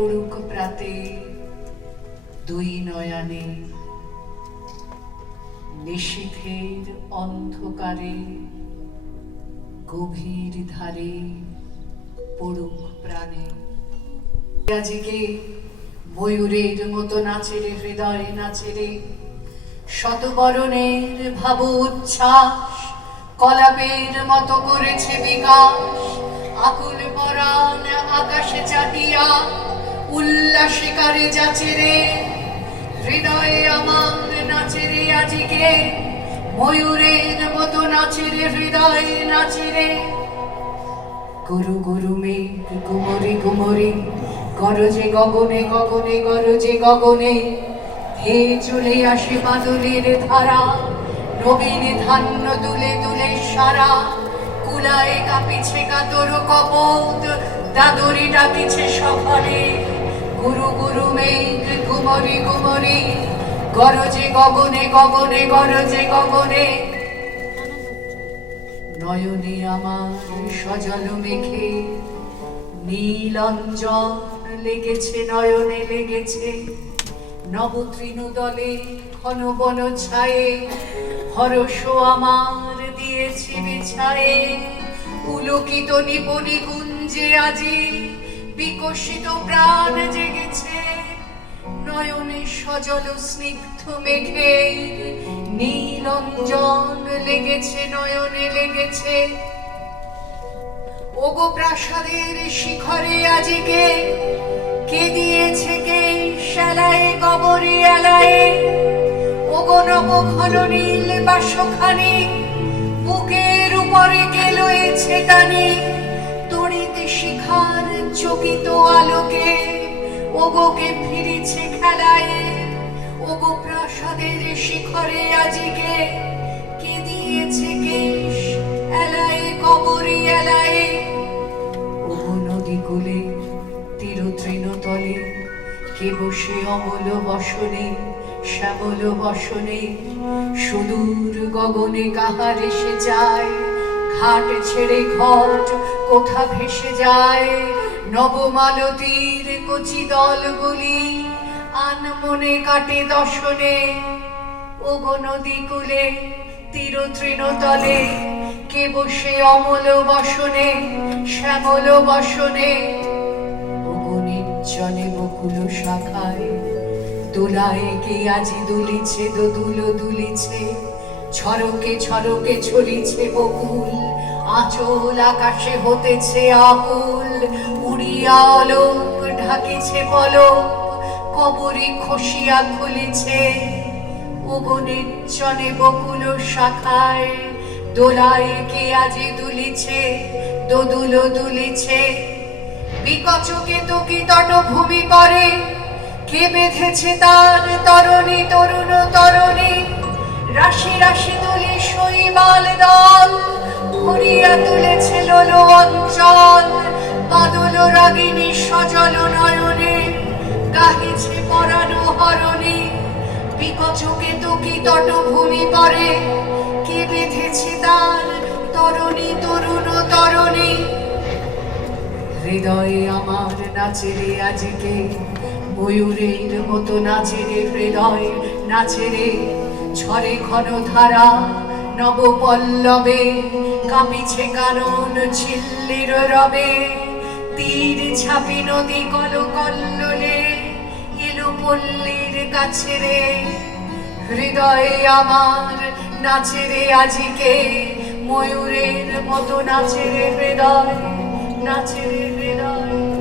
পড়ুক প্রাতে দুই নয়নে নিশীথের অন্ধকারে গভীর ধারে পড়ুক প্রাণে। আজকে ময়ূরের মতো নাচে রে হৃদয় নাচে রে, শতবরণের ভাব উচ্ছ্বাস কলাপের মতো করেছে বিকাশ। আকুল পরাণ আকাশে চাহিয়া উল্লাসে কারে যাচে রে, হৃদয়ে আমার নাচে রে আজকে ময়ূরের মতো নাচে রে হৃদয় নাচে রে। গুরু গুরু মেঘ গুমরি গুমরি গরজে গগনে গগনে গরজে গগনে, হে চলে আসে বাদলের ধারা নবীন ধান্য তুলে তুলে সারা। কুলায় কাঁপিছে কাতর কপোত দাদরি ডাকিছে সকালে, গুরু গুরু মেঘ গুমরি গুমরি গরজে গগনে গগনে গরজে গগনে। নয়নে আমার সজল মেঘে নীল অঞ্জন লেগেছে, নয়নে লেগেছে নবতৃণদলে ঘন বন ছায়ে। হরষ আমার দিয়েছে বিছায়ে, পুলকিত নিপনি কুঞ্জে আজি বিকশিত প্রাণ জেগেছে। নয়নে সজল স্নিগ্ধ মেঘে নীল অঞ্জন লেগেছে, নয়নে লেগেছে। ওগো প্রাসাদের শিখরে আজকে কে দিয়েছে কে শালায় কবরে আলায়ে। ওগো নব ঘন নীল বাসখানি বুকের উপরে কে লয়েছে টানি, তড়িৎ শিখার চকিত আলোকে ওগো কে ফিরেছে খেলায়। ওগো প্রাসাদের শিখরে আজকে কে দিয়েছে কে এলায়ে কবরে এলায়ে। ওগো নদী কূলে তীর তৃণতলে কে বসে অমল বসনে শ্যামল বসনে। সুদূর গগনে কাহার এসে যায়, ঘাট ছেড়ে ঘট কোথা ভেসে যায়। নবমালতীর কচি দলগুলি আনমনে কাটে দশনে। ওগো নদী কূলে তীর তৃণতলে কে বসে অমল বসনে শ্যামল বসনে। ওগো নির্জনে বকুল শাখায় দোলায় কে আজি দুলিছে দোদুল দুলিছে। ছরকে ছরকে ছড়িছে বকুল, আঁচল আকাশে হতেছে আকুল। উড়িয়া অলোক ঢাকিছে পলক, কবরী খসিয়া খুলিছে। ওগো নির্জনে বকুল শাখায় দোলায় কে আজি দুলিছে দোদুল দুলিছে। বিকচকে তোকি তটভূমি করে কে বেঁধেছে তার তরণী তরুণ তরণী। রাশি রাশি তুলি শৈবাল দল ভরিয়া তুলেছে লোল অঞ্চল। বাদল রাগিনী সজল নয়নে গাহিছে পরানো হরণী। বিকচকে তোকি তটভূমি করে কে বেঁধেছে তার তরণী তরুণ তরণী। হৃদয়ে আমার নাচে রে আজকে ময়ূরের মতো নাচে রে হৃদয় নাচে রে। ঝরে ঘন ধারা নব পল্লবে কাঁপিছে কানন ঝিল্লির রবে। তীর ছাপি নদী কল কল্লোলে এলো পল্লীর কাছে রে। হৃদয়ে আমার নাচে রে আজকে ময়ূরের মতো নাচে রে হৃদয় নাচে রে হৃদয়।